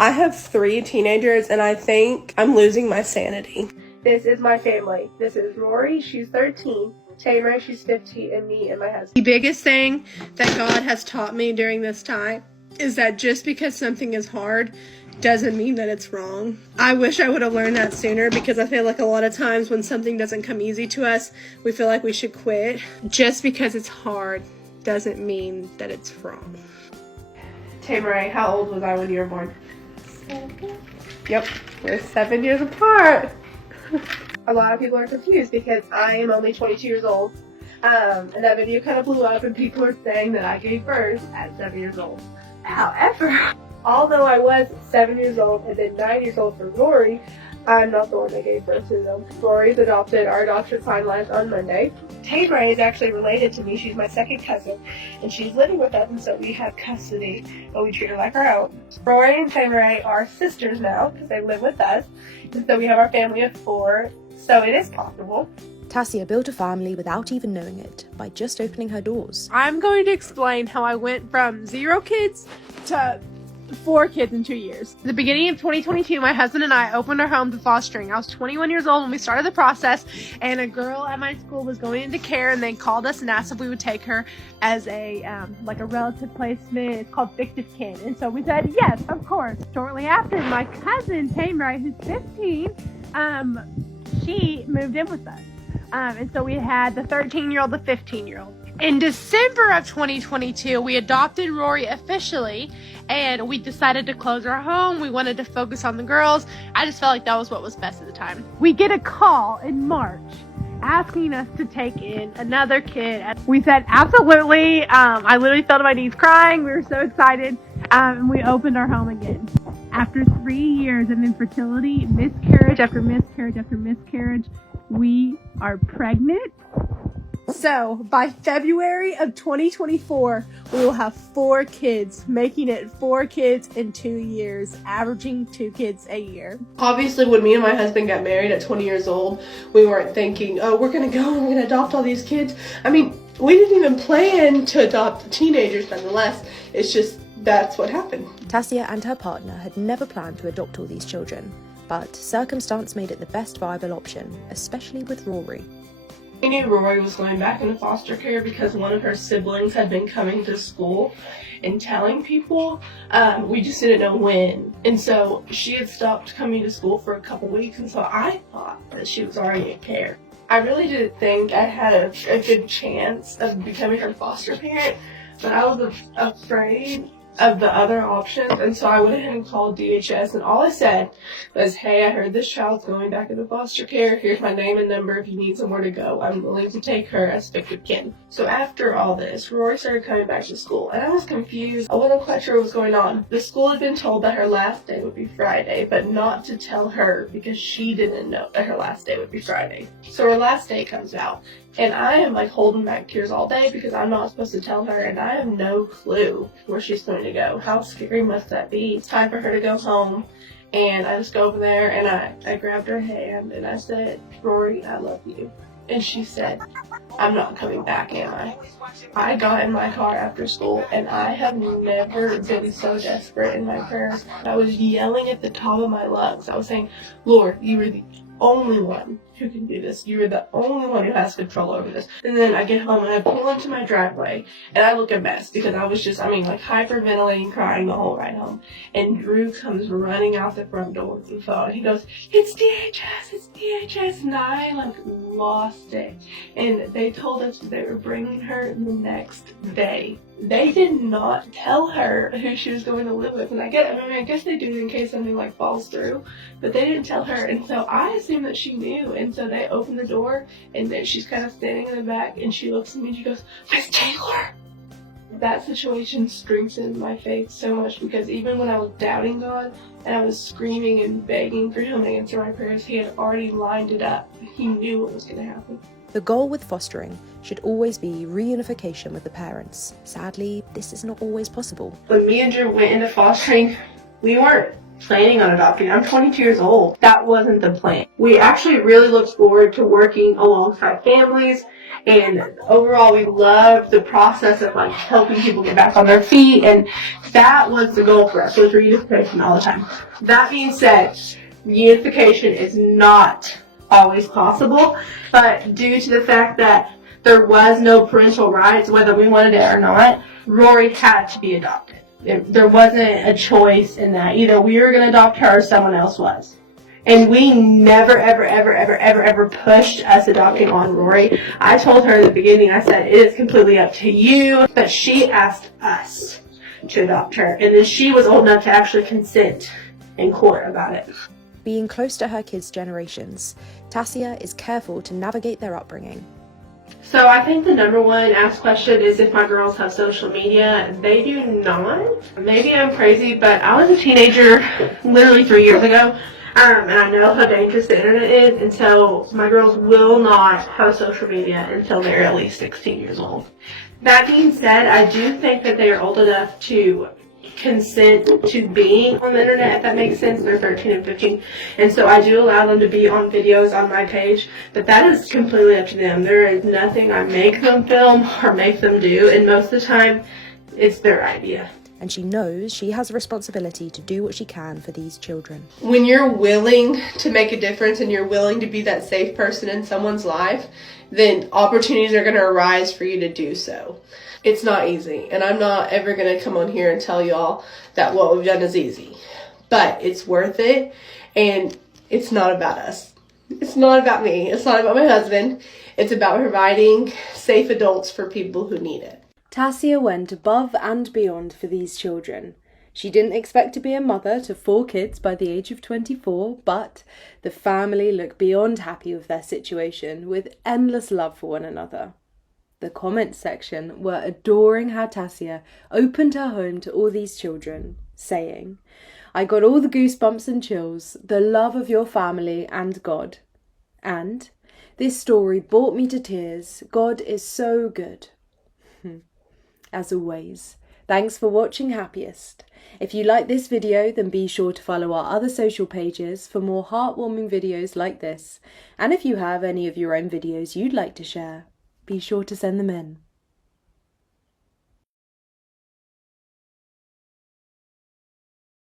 I have 3 teenagers and I think I'm losing my sanity. This is my family. This is Rory, she's 13, Tamara, she's 15, and me and my husband. The biggest thing that God has taught me during this time is that just because something is hard doesn't mean that it's wrong. I wish I would have learned that sooner, because I feel like a lot of times when something doesn't come easy to us, we feel like we should quit. Just because it's hard doesn't mean that it's wrong. Tamara, how old was I when you were born? 7. Yep, we're 7 years apart. A lot of people are confused because I am only 22 years old. And that video kind of blew up and people are saying that I gave birth at 7 years old. However, although I was 7 years old and then 9 years old for Rory, I'm not the one that gave birth to them. Rory's adopted. Our adoption finalized on Monday. Tamara is actually related to me. She's my second cousin, and she's living with us, and so we have custody, but we treat her like our own. Rory and Tamara are sisters now because they live with us, and so we have our family of 4, so it is possible. Tassia built a family without even knowing it by just opening her doors. I'm going to explain how I went from 0 kids to 4 kids in 2 years. At the beginning of 2022, my husband and I opened our home to fostering. I was 21 years old when we started the process, and a girl at my school was going into care, and they called us and asked if we would take her as a relative placement. It's called fictive kin, and so we said yes, of course. Shortly after, my cousin Tamara, who's 15, she moved in with us, and so we had the 13-year-old, the 15-year-old. In December of 2022, we adopted Rory officially, and we decided to close our home. We wanted to focus on the girls. I just felt like that was what was best at the time. We get a call in March asking us to take in another kid. We said absolutely. I literally fell to my knees crying. We were so excited, and we opened our home again. After 3 years of infertility, miscarriage after miscarriage after miscarriage, we are pregnant. So, by February of 2024, we will have 4 kids, making it 4 kids in 2 years, averaging 2 kids a year. Obviously, when me and my husband got married at 20 years old, we weren't thinking, oh, we're going to go and we're going to adopt all these kids. I mean, we didn't even plan to adopt teenagers nonetheless. It's just, that's what happened. Tassia and her partner had never planned to adopt all these children, but circumstance made it the best viable option, especially with Rory. We knew Rory was going back into foster care because one of her siblings had been coming to school and telling people. We just didn't know when. And so she had stopped coming to school for a couple weeks, and so I thought that she was already in care. I really didn't think I had a good chance of becoming her foster parent, but I was afraid of the other options, and so I went ahead and called DHS, and all I said was, hey, I heard this child's going back into foster care. Here's my name and number. If you need somewhere to go, I'm willing to take her as fictive kin. So after all this, Rory started coming back to school, and I was confused. I wasn't quite sure what was going on. The school had been told that her last day would be Friday, but not to tell her because she didn't know that her last day would be Friday. So her last day comes out, and I am like holding back tears all day because I'm not supposed to tell her, and I have no clue where she's going to go. How scary must that be? It's time for her to go home, and I just go over there and I grabbed her hand and I said, Rory, I love you. And she said, I'm not coming back, am I? I got in my car after school, and I have never been so desperate in my prayers. I was yelling at the top of my lungs. I was saying, Lord, you are the only one who can do this. You are the only one who has control over this. And then I get home and I pull into my driveway and I look a mess because I was just, like hyperventilating, crying the whole ride home. And Drew comes running out the front door with the phone. He goes, it's DHS. And I lost it. And they told us they were bringing her the next day. They did not tell her who she was going to live with. And I guess they do in case something falls through, but they didn't tell her. And so I assumed that she knew. And so they opened the door, and then she's kind of standing in the back, and she looks at me and she goes, Miss Taylor! That situation strengthened my faith so much, because even when I was doubting God and I was screaming and begging for him to answer my prayers, he had already lined it up. He knew what was going to happen. The goal with fostering should always be reunification with the parents. Sadly, this is not always possible. When me and Drew went into fostering, we weren't planning on adopting. I'm 22 years old. That wasn't the plan. We actually really looked forward to working alongside families And overall, we loved the process of like helping people get back on their feet, and that was the goal for us, was reunification all the time. That being said, reunification is not always possible, but due to the fact that there was no parental rights, whether we wanted it or not, Rory had to be adopted. There wasn't a choice in that. Either we were going to adopt her or someone else was. And we never, ever pushed us adopting on Rory. I told her at the beginning, I said, it is completely up to you. But she asked us to adopt her. And then she was old enough to actually consent in court about it. Being close to her kids' generations, Tassia is careful to navigate their upbringing. So I think the number one asked question is if my girls have social media. They do not. Maybe I'm crazy, but I was a teenager literally 3 years ago. And I know how dangerous the internet is, and so my girls will not have social media until they're at least 16 years old. That being said, I do think that they are old enough to consent to being on the internet, if that makes sense. They're 13 and 15, and so I do allow them to be on videos on my page, but that is completely up to them. There is nothing I make them film or make them do, and most of the time it's their idea. And she knows she has a responsibility to do what she can for these children. When you're willing to make a difference and you're willing to be that safe person in someone's life, then opportunities are going to arise for you to do so. It's not easy, and I'm not ever going to come on here and tell y'all that what we've done is easy. But it's worth it, and it's not about us. It's not about me. It's not about my husband. It's about providing safe adults for people who need it. Tassia went above and beyond for these children. She didn't expect to be a mother to 4 kids by the age of 24, but the family looked beyond happy with their situation, with endless love for one another. The comments section were adoring how Tassia opened her home to all these children, saying, "I got all the goosebumps and chills, the love of your family and God. And this story brought me to tears. God is so good." As always, thanks for watching Happiest. If you like this video, then be sure to follow our other social pages for more heartwarming videos like this. And if you have any of your own videos you'd like to share, be sure to send them in.